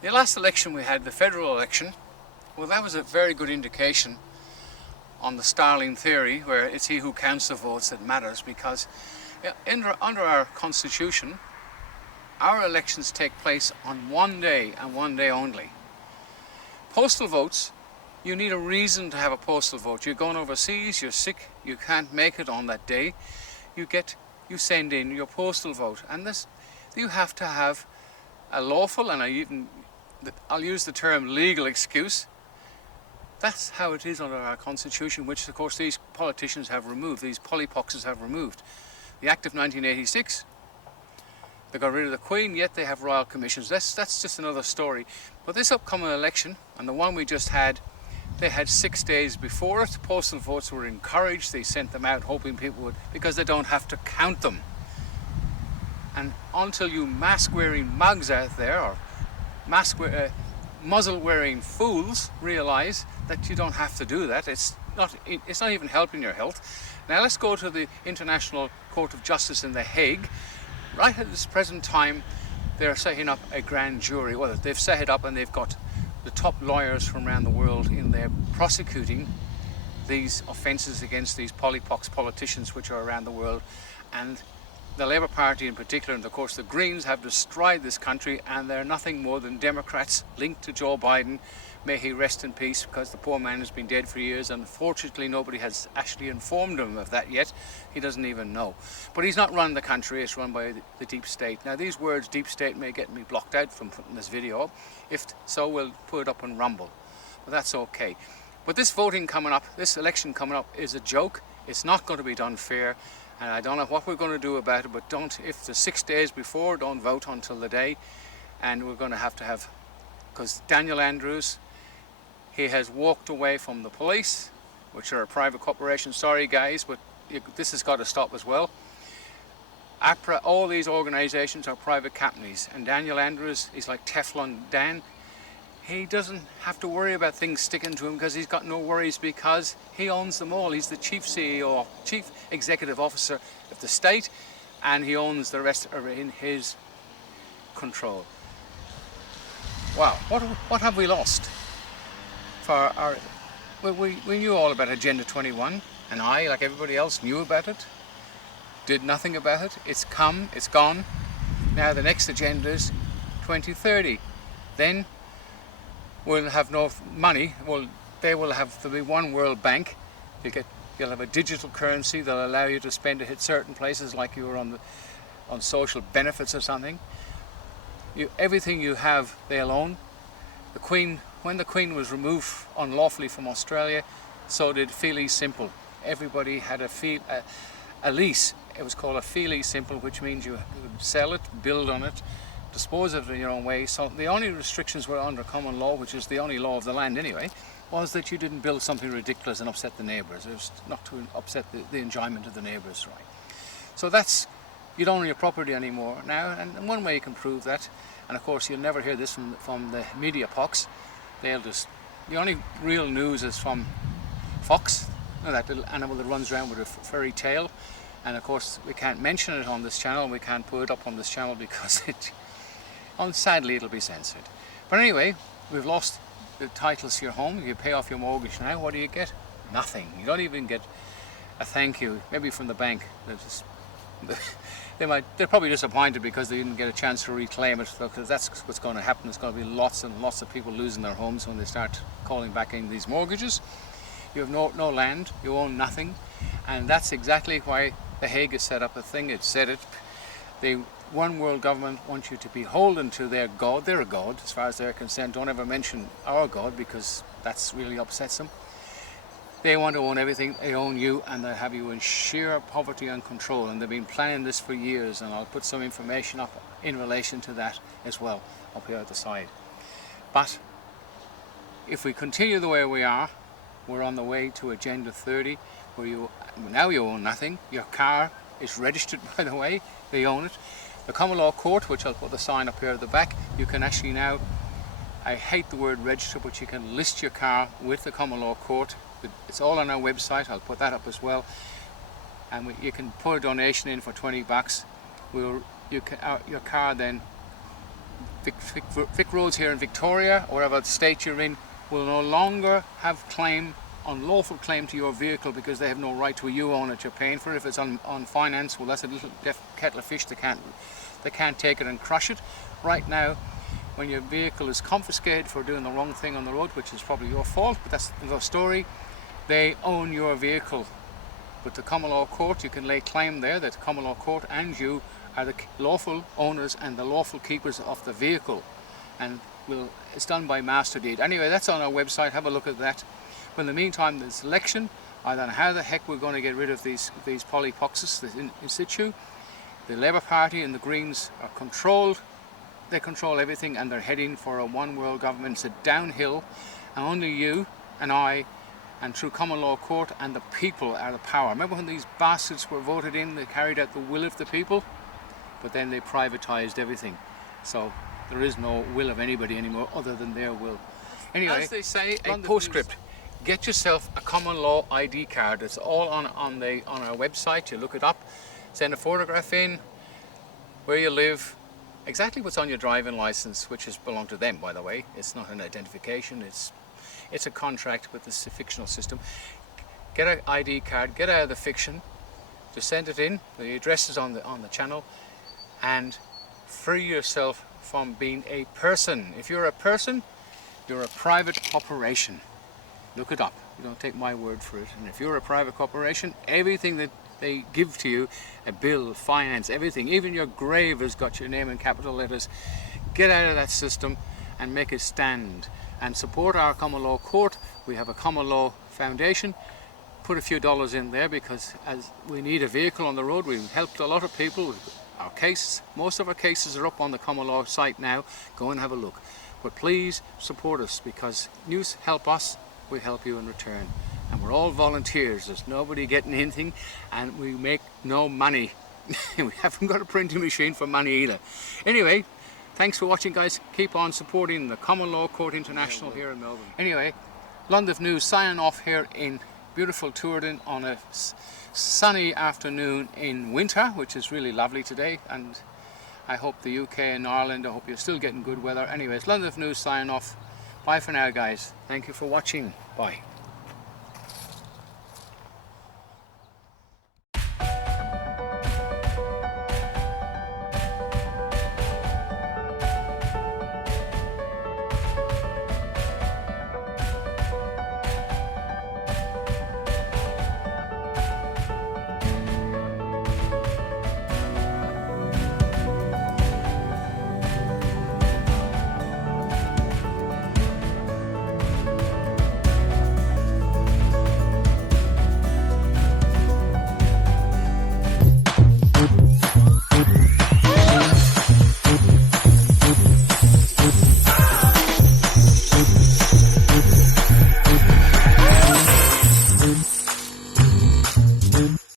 The last election we had, the federal election, well, that was a very good indication on the Starling theory, where it's he who counts the votes that matters, because under our constitution, our elections take place on one day and one day only. Postal votes, you need a reason to have a postal vote. You're going overseas, you're sick, you can't make it on that day. You send in your postal vote, and this you have to have a lawful, and I'll use the term legal excuse. That's how it is under our constitution, which of course these politicians have removed, these polypoxes have removed. The Act of 1986, they got rid of the Queen, yet they have royal commissions. That's just another story. But this upcoming election, and the one we just had, they had 6 days before it. Postal votes were encouraged. They sent them out hoping people would, because they don't have to count them. And until you mask-wearing mugs out there, or muzzle-wearing fools, realise that you don't have to do that. It's not even helping your health. Now let's go to the International Court of Justice in The Hague. Right at this present time, they're setting up a grand jury. Well, they've set it up, and they've got the top lawyers from around the world in there prosecuting these offences against these polypox politicians which are around the world. And the Labour Party in particular, and of course the Greens, have destroyed this country, and they're nothing more than Democrats linked to Joe Biden. May he rest in peace, because the poor man has been dead for years. Unfortunately, nobody has actually informed him of that yet. He doesn't even know. But he's not run the country, it's run by the deep state. Now these words, deep state, may get me blocked out from putting this video. If so, we'll put it up on Rumble. But that's okay. But this voting coming up, this election coming up, is a joke. It's not going to be done fair. And I don't know what we're going to do about it, but if the 6 days before, don't vote until the day. And we're going to have, because Daniel Andrews, he has walked away from the police, which are a private corporation. Sorry guys, but this has got to stop as well. APRA, all these organisations are private companies, and Daniel Andrews is like Teflon Dan. He doesn't have to worry about things sticking to him, because he's got no worries, because he owns them all. He's the chief CEO, chief executive officer of the state, and he owns the rest are in his control. Wow, what have we lost? We knew all about Agenda 21, and I, like everybody else, knew about it, did nothing about it. It's come, it's gone. Now the next agenda is 2030. Then we'll have no money. Well, there'll be one World Bank. You'll have a digital currency that'll allow you to spend it at certain places, like you were on social benefits or something. Everything you have, they'll own. The Queen, when the Queen was removed unlawfully from Australia, so did Feely Simple. Everybody had a lease. It was called a Feely Simple, which means you could sell it, build on it, dispose of it in your own way. So the only restrictions were under common law, which is the only law of the land anyway, was that you didn't build something ridiculous and upset the neighbours. It was not to upset the enjoyment of the neighbours, right? So you don't own your property anymore now, and one way you can prove that, and of course you'll never hear this from the media pox. The only real news is from Fox, that little animal that runs around with a furry tail, and of course we can't mention it on this channel. We can't put it up on this channel because sadly it'll be censored. But anyway, we've lost the titles to your home. You pay off your mortgage now, what do you get? Nothing. You don't even get a thank you, maybe from the bank. They're probably disappointed because they didn't get a chance to reclaim it, because that's what's going to happen. There's going to be lots and lots of people losing their homes when they start calling back in these mortgages. You have no land, you own nothing, and that's exactly why The Hague has set up a thing. It said it. The one world government wants you to be beholden to their God. They're a God as far as they're concerned. Don't ever mention our God, because that's really upsets them. They want to own everything. They own you, and they have you in sheer poverty and control, and they've been planning this for years, and I'll put some information up in relation to that as well up here at the side. But if we continue the way we are, we're on the way to Agenda 30, where you own nothing. Your car is registered, by the way. They own it. The common law court, which I'll put the sign up here at the back, you can actually now, I hate the word register, but you can list your car with the common law court. It's all on our website. I'll put that up as well, and you can put a donation in for $20. Your car then Vic roads here in Victoria, or whatever state you're in, will no longer have unlawful claim to your vehicle because they have no right to it. You own it, you're paying for it. If it's on finance, well, that's a little kettle of fish. They can't take it and crush it. Right now, when your vehicle is confiscated for doing the wrong thing on the road, which is probably your fault, but that's another story, they own your vehicle. With the common law court, you can lay claim there that the common law court and you are the lawful owners and the lawful keepers of the vehicle, and it's done by master deed. Anyway, that's on our website. Have a look at that. But in the meantime, this election, I don't know how the heck we're going to get rid of these polypoxes in situ. The Labour Party and the Greens are controlled. They control everything, and they're heading for a one world government. It's a downhill, and only you and I, and through common law court and the people are the power. Remember when these bastards were voted in, they carried out the will of the people, but then they privatized everything. So there is no will of anybody anymore other than their will. Anyway, as they say, a postscript. Get yourself a common law ID card. It's all on our website. You look it up, send a photograph in, where you live, exactly what's on your driving license, which belongs to them, by the way. It's not an identification. It's a contract with this fictional system. Get an ID card, get out of the fiction, just send it in. The address is on the channel, and free yourself from being a person. If you're a person, you're a private corporation. Look it up. You don't take my word for it. And if you're a private corporation, everything that they give to you, a bill, finance, everything, even your grave has got your name in capital letters. Get out of that system and make it stand. And support our common law court. We have a common law foundation. Put a few dollars in there because as we need a vehicle on the road. We've helped a lot of people. Most of our cases are up on the common law site now. Go and have a look. But please support us, because you help us, we help you in return. And we're all volunteers. There's nobody getting anything, and we make no money. We haven't got a printing machine for money either. Anyway, thanks for watching, guys. Keep on supporting the Common Law Court International here in Melbourne. Anyway, London News signing off here in beautiful Turin on a sunny afternoon in winter, which is really lovely today. And I hope the UK and Ireland, I hope you're still getting good weather. Anyways, London News signing off. Bye for now, guys. Thank you for watching. Bye.